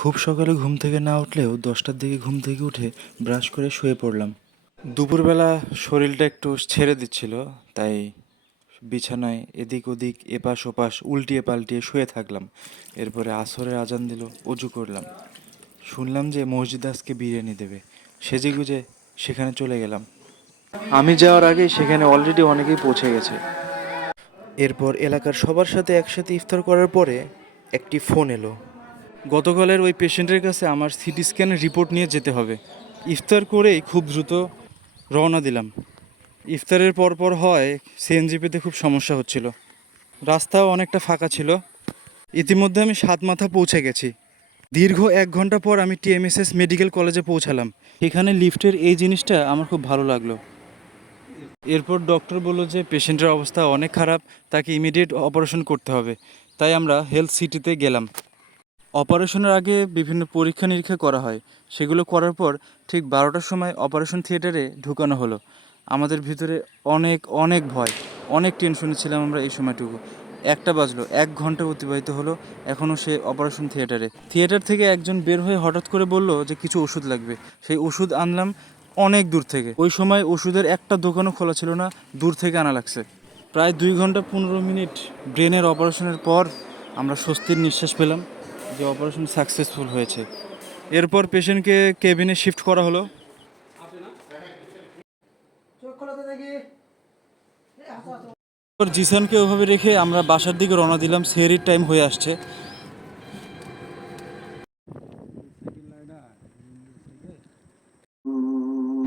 খুব সকালে ঘুম থেকে না উঠলেও দশটার দিকে ঘুম থেকে উঠে ব্রাশ করে শুয়ে পড়লাম। দুপুরবেলা শরীরটা একটু ছেড়ে দিচ্ছিল, তাই বিছানায় এদিক ওদিক এপাশ ওপাশ উল্টিয়ে পাল্টিয়ে শুয়ে থাকলাম। এরপরে আসরের আজান দিল অজু করলাম। শুনলাম যে মসজিদ আজকে বিরিয়ানি দেবে। সেজে গুজে সেখানে চলে গেলাম। আমি যাওয়ার আগেই সেখানে অলরেডি অনেকেই পৌঁছে গেছে। এরপর এলাকার সবার সাথে একসাথে ইফতার করার পরে একটি ফোন এলো। গতকালের ওই পেশেন্টের কাছে আমার সিটি স্ক্যানের রিপোর্ট নিয়ে যেতে হবে। ইফতার করেই খুব দ্রুত রওনা দিলাম। ইফতারের পর পর হয় সিএনজি পেতে খুব সমস্যা হচ্ছিল। রাস্তাও অনেকটা ফাঁকা ছিল। ইতিমধ্যে আমি সাত মাথা পৌঁছে গেছি। দীর্ঘ এক ঘণ্টা পর আমি টিএমএসএস মেডিকেল কলেজে পৌঁছালাম। এখানে লিফটের এই জিনিসটা আমার খুব ভালো লাগল। এরপর ডক্টর বলল যে পেশেন্টের অবস্থা অনেক খারাপ, তাকে ইমিডিয়েট অপারেশন করতে হবে। তাই আমরা হেলথ সিটিতে গেলাম। অপারেশনের আগে বিভিন্ন পরীক্ষা নিরীক্ষা করা হয়। সেগুলো করার পর ঠিক বারোটার সময় অপারেশন থিয়েটারে ঢুকানো হলো। আমাদের ভিতরে অনেক অনেক ভয়, অনেক টেনশনে ছিলাম আমরা এই সময়টুকু। একটা বাজলো, এক ঘণ্টা অতিবাহিত হলো, এখনও সে অপারেশন থিয়েটারে। থিয়েটার থেকে একজন বের হয়ে হঠাৎ করে বলল যে কিছু ওষুধ লাগবে। সেই ওষুধ আনলাম অনেক দূর থেকে। ওই সময় ওষুধের একটা দোকানও খোলা ছিল না, দূর থেকে আনা লাগছে। প্রায় দুই ঘণ্টা পনেরো মিনিট ব্রেনের অপারেশনের পর আমরা স্বস্তির নিঃশ্বাস পেলাম। যে অপারেশন সাকসেসফুল হয়েছে। এরপর পেশেন্টকে কেবিনে শিফট করা হলো। এরপর জিসানকে ওভাবে রেখে আমরা বাসার দিকে রওনা দিলাম। সেহরির টাইম হয়ে আসছে।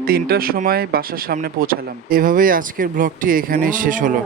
তিনটার সময় বাসার সামনে পৌঁছালাম। এভাবেই আজকের ব্লগটি এখানেই শেষ হলো।